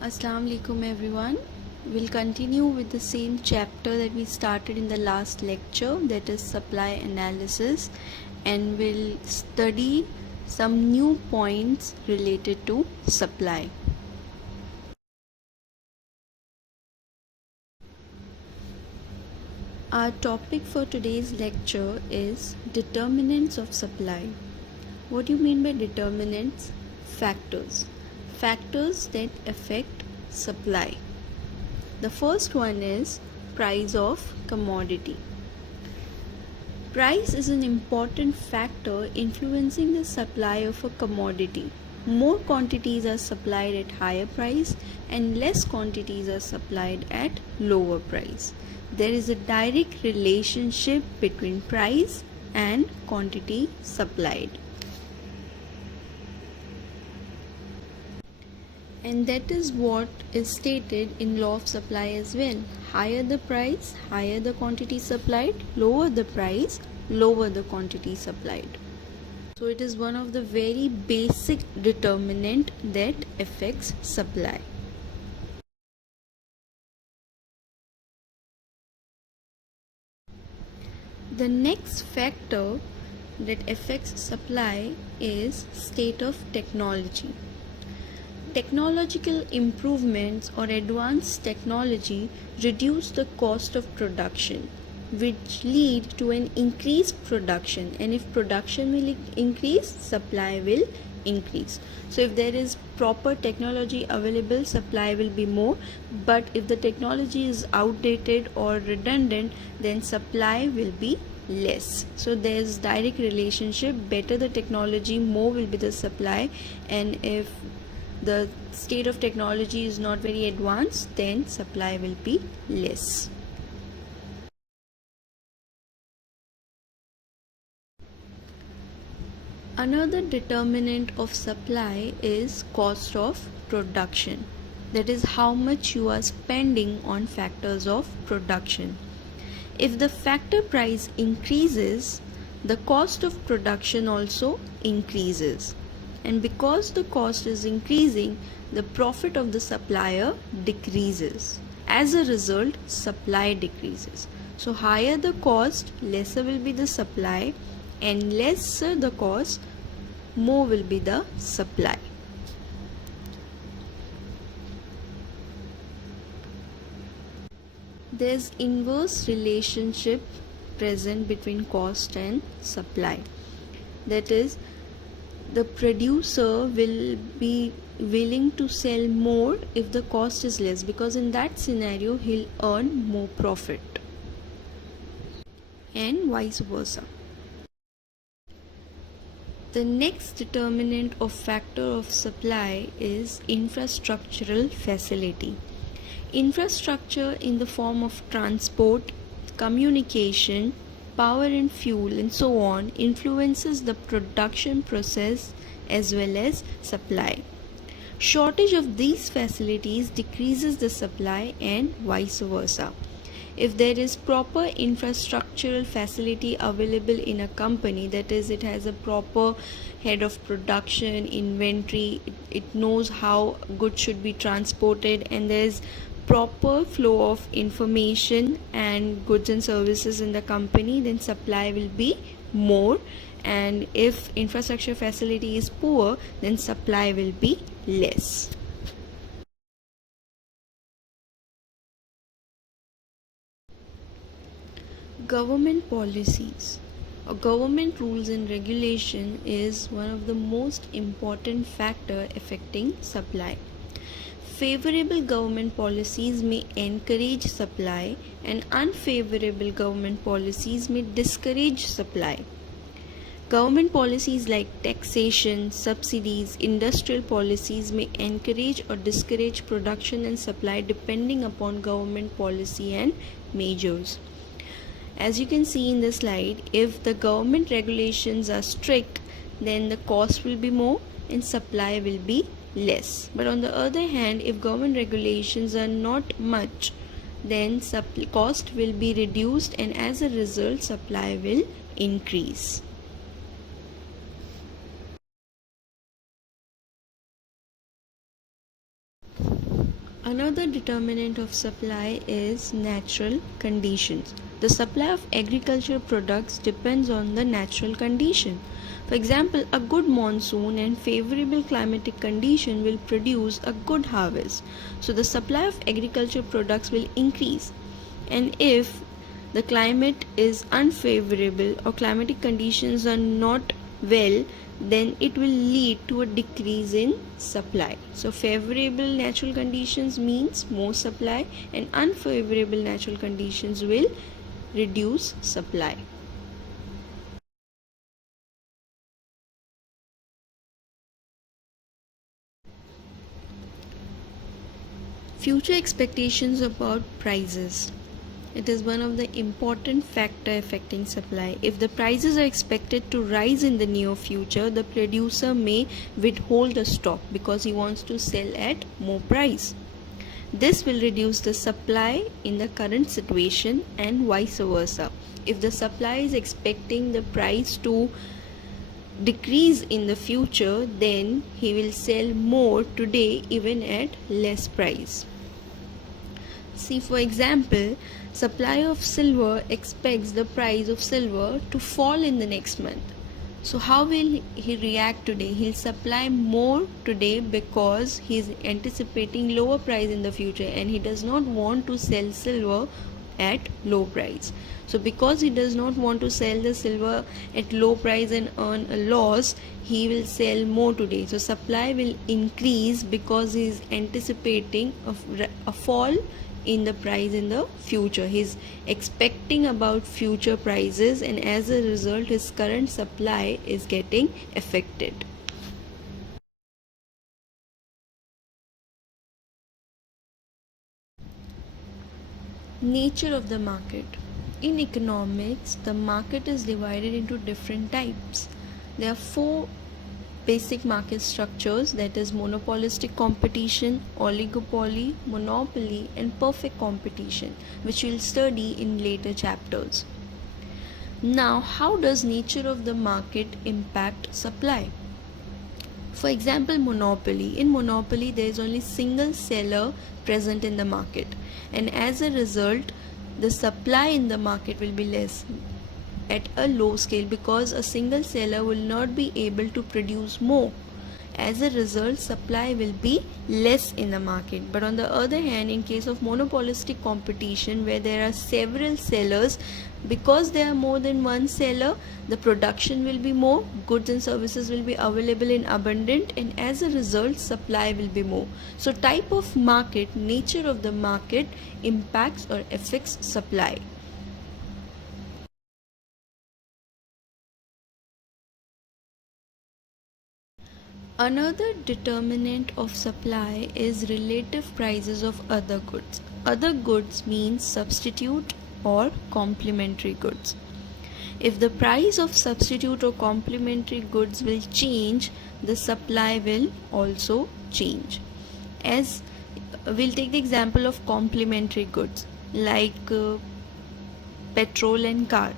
Assalamu alaikum everyone. We'll continue with the same chapter that we started in the last lecture, that is supply analysis, and we'll study some new points related to supply. Our topic for today's lecture is determinants of supply. What do you mean by determinants? Factors. Factors that affect supply. The first one is price of commodity. Price is an important factor influencing the supply of a commodity. More quantities are supplied at higher price and less quantities are supplied at lower price. There is a direct relationship between price and quantity supplied. And that is what is stated in law of supply as well. Higher the price, higher the quantity supplied, lower the price, lower the quantity supplied. So it is one of the very basic determinant that affects supply. The next factor that affects supply is state of technology. Technological improvements or advanced technology reduce the cost of production, which lead to an increased production, and if production will increase, supply will increase. So if there is proper technology available, supply will be more, but if the technology is outdated or redundant, then supply will be less. So there's direct relationship. Better the technology, more will be the supply, and if the state of technology is not very advanced, then supply will be less. Another determinant of supply is cost of production. That is how much you are spending on factors of production. If the factor price increases, the cost of production also increases. And because the cost is increasing, the profit of the supplier decreases. As a result, supply decreases. So higher the cost, lesser will be the supply, and lesser the cost, more will be the supply. There's inverse relationship present between cost and supply. That is, the producer will be willing to sell more if the cost is less, because in that scenario he'll earn more profit, and vice versa. The next determinant of factor of supply is infrastructural facility. Infrastructure in the form of transport, communication, power and fuel and so on influences the production process as well as supply. Shortage of these facilities decreases the supply and vice versa. If there is proper infrastructural facility available in a company, that is, it has a proper head of production, inventory, it knows how goods should be transported, and there's proper flow of information and goods and services in the company, then supply will be more. And if infrastructure facility is poor, then supply will be less. Government policies or government rules and regulation is one of the most important factor affecting supply. Favorable government policies may encourage supply and unfavorable government policies may discourage supply. Government policies like taxation, subsidies, industrial policies may encourage or discourage production and supply depending upon government policy and measures. As you can see in the slide, if the government regulations are strict, then the cost will be more and supply will be less. But on the other hand, if government regulations are not much, then cost will be reduced, and as a result, supply will increase. Another determinant of supply is natural conditions. The supply of agricultural products depends on the natural condition. For example, a good monsoon and favorable climatic condition will produce a good harvest. So the supply of agricultural products will increase. And if the climate is unfavorable or climatic conditions are not well, then it will lead to a decrease in supply. So favorable natural conditions means more supply, and unfavorable natural conditions will reduce supply. Future expectations about prices. It is one of the important factor affecting supply. If the prices are expected to rise in the near future, the producer may withhold the stock because he wants to sell at more price. This will reduce the supply in the current situation and vice versa. If the supply is expecting the price to decrease in the future, then he will sell more today even at less price. See, for example, supply of silver expects the price of silver to fall in the next month. So how will he react today? He'll supply more today because he's anticipating lower price in the future, and he does not want to sell silver at low price. So because he does not want to sell the silver at low price and earn a loss, he will sell more today. So supply will increase because he is anticipating a fall in the price in the future. He's expecting about future prices, and as a result his current supply is getting affected. Nature of the market. In economics, the market is divided into different types. There are four basic market structures, that is monopolistic competition, oligopoly, monopoly, and perfect competition, which we'll study in later chapters. Now, how does nature of the market impact supply? For example, monopoly. In monopoly, there is only single seller present in the market, and as a result, the supply in the market will be less at a low scale because a single seller will not be able to produce more. As a result, supply will be less in the market. But on the other hand, in case of monopolistic competition where there are several sellers, because there are more than one seller, the production will be more, goods and services will be available in abundant, and as a result supply will be more. So type of market, nature of the market impacts or affects supply. Another determinant of supply is relative prices of other goods. Other goods means substitute or complementary goods. If the price of substitute or complementary goods will change, the supply will also change. As we'll take the example of complementary goods like petrol and car.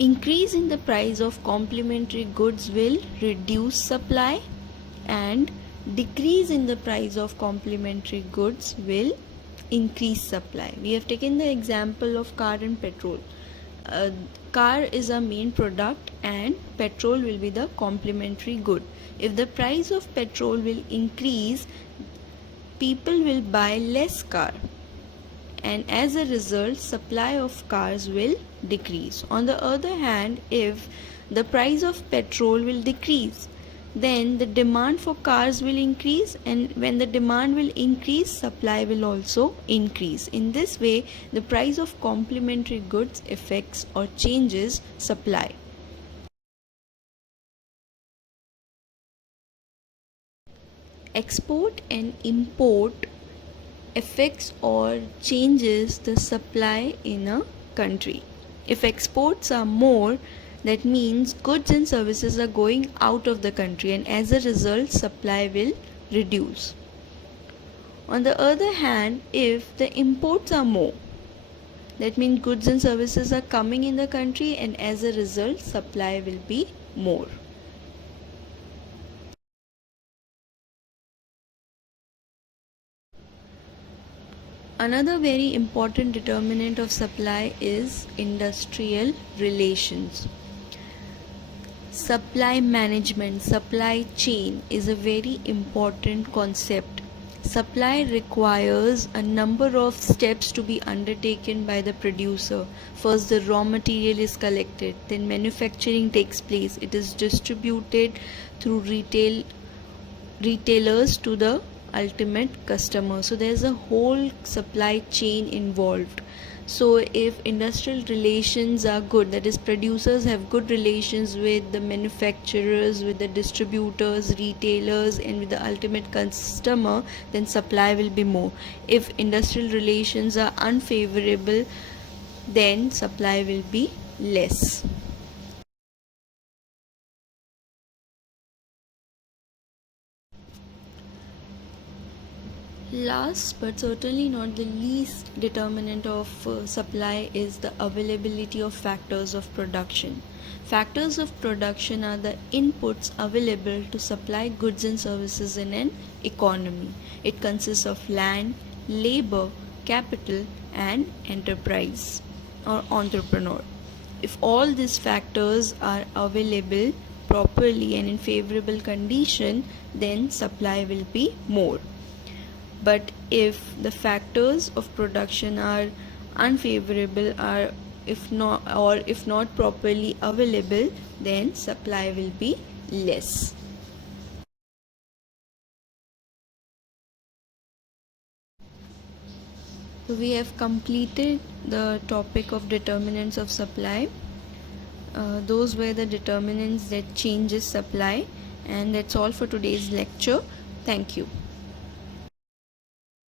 Increase in the price of complementary goods will reduce supply, and decrease in the price of complementary goods will increase supply. We have taken the example of car and petrol. Car is a main product and petrol will be the complementary good. If the price of petrol will increase, people will buy less car, and as a result supply of cars will decrease. On the other hand, if the price of petrol will decrease, then the demand for cars will increase, and when the demand will increase, supply will also increase. In this way, the price of complementary goods affects or changes supply. Export and import affects or changes the supply in a country. If exports are more, that means goods and services are going out of the country, and as a result supply will reduce. On the other hand, if the imports are more, that means goods and services are coming in the country, and as a result supply will be more. Another very important determinant of supply is industrial relations. Supply management, supply chain is a very important concept. Supply requires a number of steps to be undertaken by the producer. First, the raw material is collected, then manufacturing takes place. It is distributed through retailers to the ultimate customer. So there's a whole supply chain involved. So if industrial relations are good, that is producers have good relations with the manufacturers, with the distributors, retailers, and with the ultimate customer, then supply will be more. If industrial relations are unfavorable, then supply will be less. Last but certainly not the least determinant of supply is the availability of factors of production. Factors of production are the inputs available to supply goods and services in an economy. It consists of land, labor, capital, and enterprise or entrepreneur. If all these factors are available properly and in favorable condition, then supply will be more. But if the factors of production are unfavorable, or if not properly available, then supply will be less. So we have completed the topic of determinants of supply. Those were the determinants that changes supply, and that's all for today's lecture. Thank you.